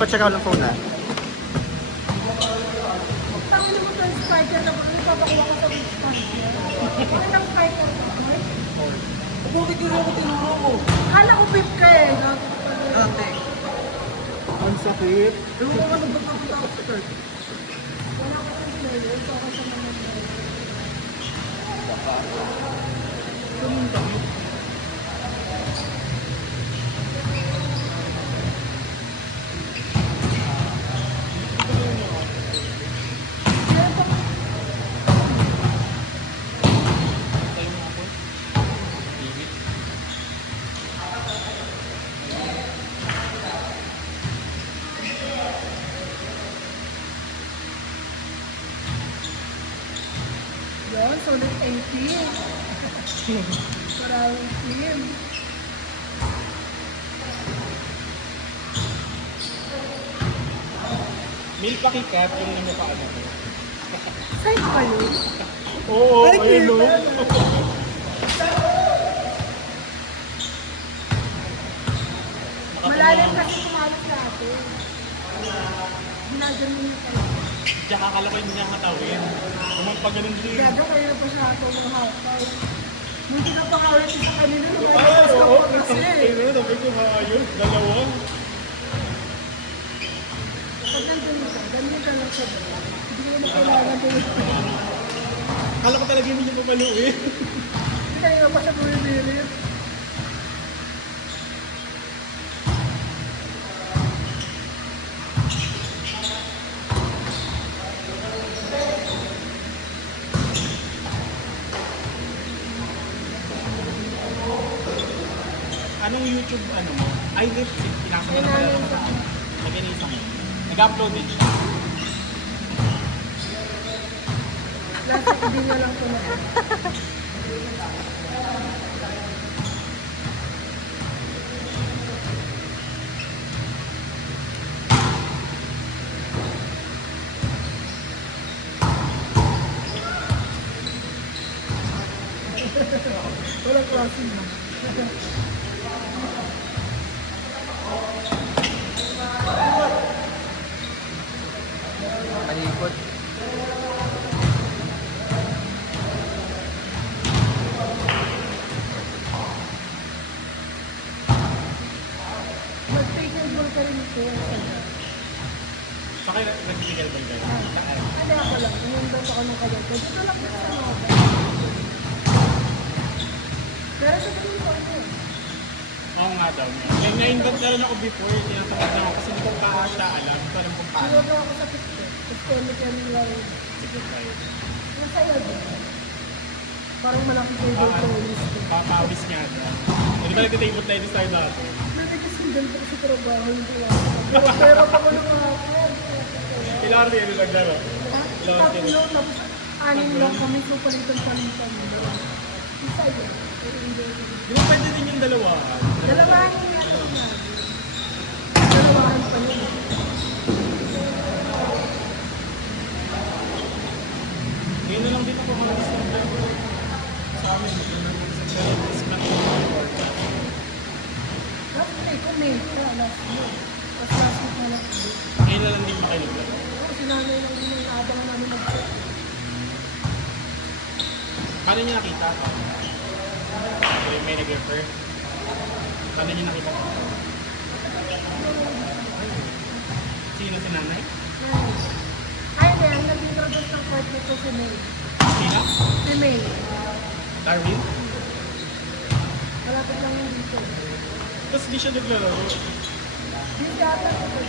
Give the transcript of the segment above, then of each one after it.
Pa-check out ng phone na. Tangin mo to yung spider na kung ipapakuha ko sa spider. Bakit ang spider ko? Bakit yun ako tinuro mo? Kala ko beef ka eh. Dati. Ang sakit. Ewan ko nga nung ba't napunta ako sa church. Wala ko sa player. So ako sa mga player. Pumunta mo. Yun, solid 80. Maraming team. Meal pakikat yung namukha mo. Side pa yun? Oo, Ay, ayun o. Malalim kasi kumalas sa atin. Ginagano niya talaga. Diyan akala ko hindi niya matawin. Kumagpag ganun din. Gaga kayo pa siya ako mga hapay. Munti ka pa kawin sa kanila. Oo, Lumayas ka oo. pa kasi. Ayun, sabi ko ayun, dalawa. Pag nandun ka, ganyan ka lang sa dala. Hindi ko na kailangan din. Akala ko talaga hindi niya papaluin. Hindi kayo pa siya bumibirit. Anong YouTube ano mo? Ay, hindi. Pinasa mo na pala Kailangan naman. sa Nag-inisa mo. Nag-upload din siya. last hindi na lang ko na. Walang klase na. Palikot. Mag-takeable ka rin ito. Sa kayo nag-tigil ba yun? Ano ako lang, inundot ako ng kalat. Dito lang din sa mga. Pero sa tingin ko ano. Oo nga daw. May na-invent na rin ako before. Tinatamad na ako kasi hindi ko pa siya alam. Hindi ko alam kung paano. Sinudo ako sa TikTok. Tapos kami lang rin. Sige, try. Masaya din. Parang malaki kayo Ah, dito. papawis niya daw. Hindi ba nag-table tayo tayo dati? Pwede kasi ganito sa trabaho. Hindi ko alam. Pero pa ko ng hapon. Ilang rin yung naglaro? Tatlo, tapos anim lang kami. So palitan-palitan. Isa yun. Di ba pwede din yung dalawa? Dalawahan niya natin. Dalawahan pa yun. Ngayon na lang din ako mga December. Sa amin, is not Last day ko May. Kaya last day. Tapos last week na last day. Ngayon na lang din makinig. Kasi nanay lang din yung abangan namin mag-check. Paano niya nakita? May nag-refer. Paano niya nakita? Sino si nanay? Ay, hindi. Ang nag-introduce ng part nito si May. Sino? Si May. Darwin? Malapit lang yung dito. Tapos di siya naglaro. Yung yata ito.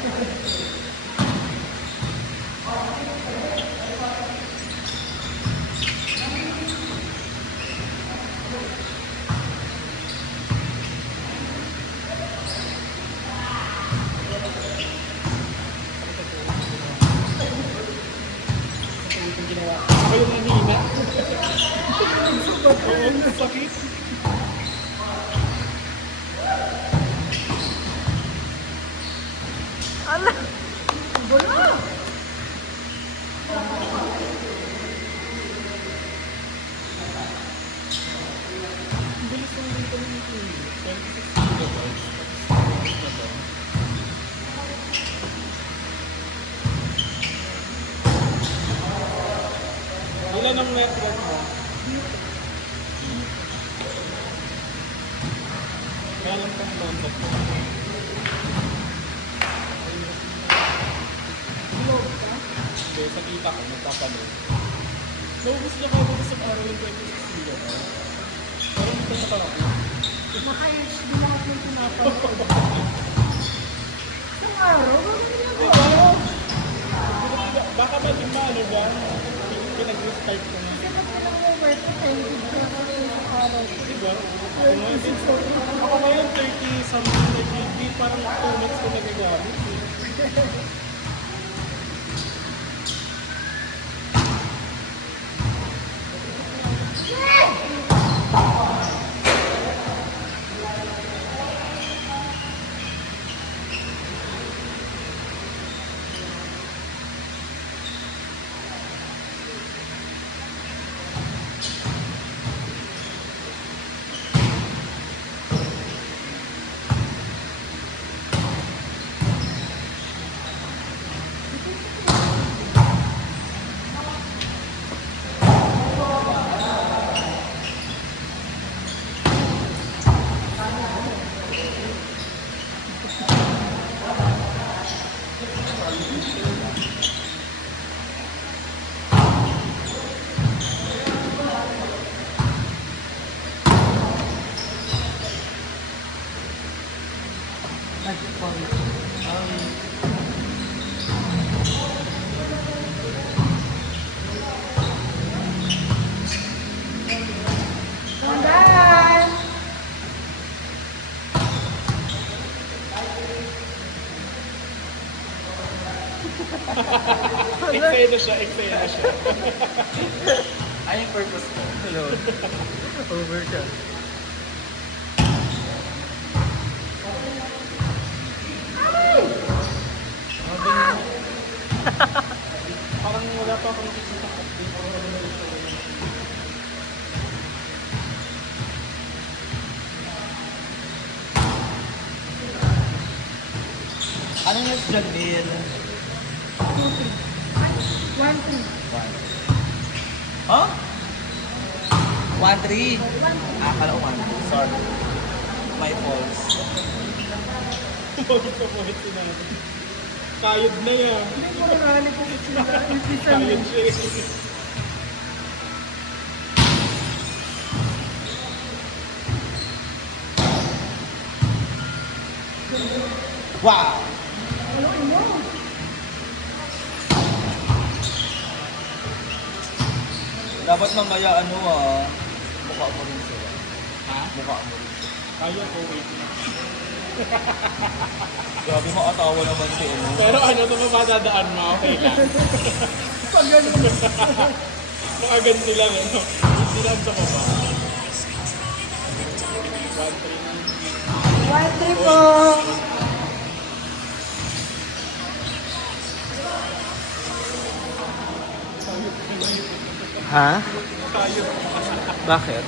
Itong ginawa. Ako yung nanghina. Oo, sakit. Ala! Wala! Ang bilis ng dito ng 26 kilobytes. Ilan ang network mo? Kaya lang kang contact mo. Hindi, sa kita ko, nagpapanood. Naubos lang ako sa araw yung 26 kilobytes. Parang ito na ako. Naka-HD lahat yung pinapanood. Isang araw, ano ginagawa? Diba? Baka ba din ba ano ba? Pinag-restart ko na. Kasi ba't mo lang yung work ko, 10 gig na kasi isang araw. Diba? Ako ngayon 30 something na GB, parang 2 months ko nagagamit. Tandaan! Eksena siya, eksena siya. Ay, yung purpose ko. Hello. Over ka. Parang wala pa akong nakikita update. Anong news dyan, Bill? 1, 2. Huh? 1-3. Akala ko 1-2. Sorry. My fault. Bakit sa buhay sinabi? Kayod na yan. Hindi ko marali ko sila. Umpisa mo. Kayod siya eh. Wow! Ano mo? Dapat mamaya mukha mo rin sila. Ha? Mukha mo rin. Kaya ko, wait lang. Grabe makatawa naman si Eno. Pero ano, ito madadaan mo, okay lang. Pag ganun. Nakaganti lang eh. No? Hindi lang sa baba. 1, 3 po. Ha? Bakit?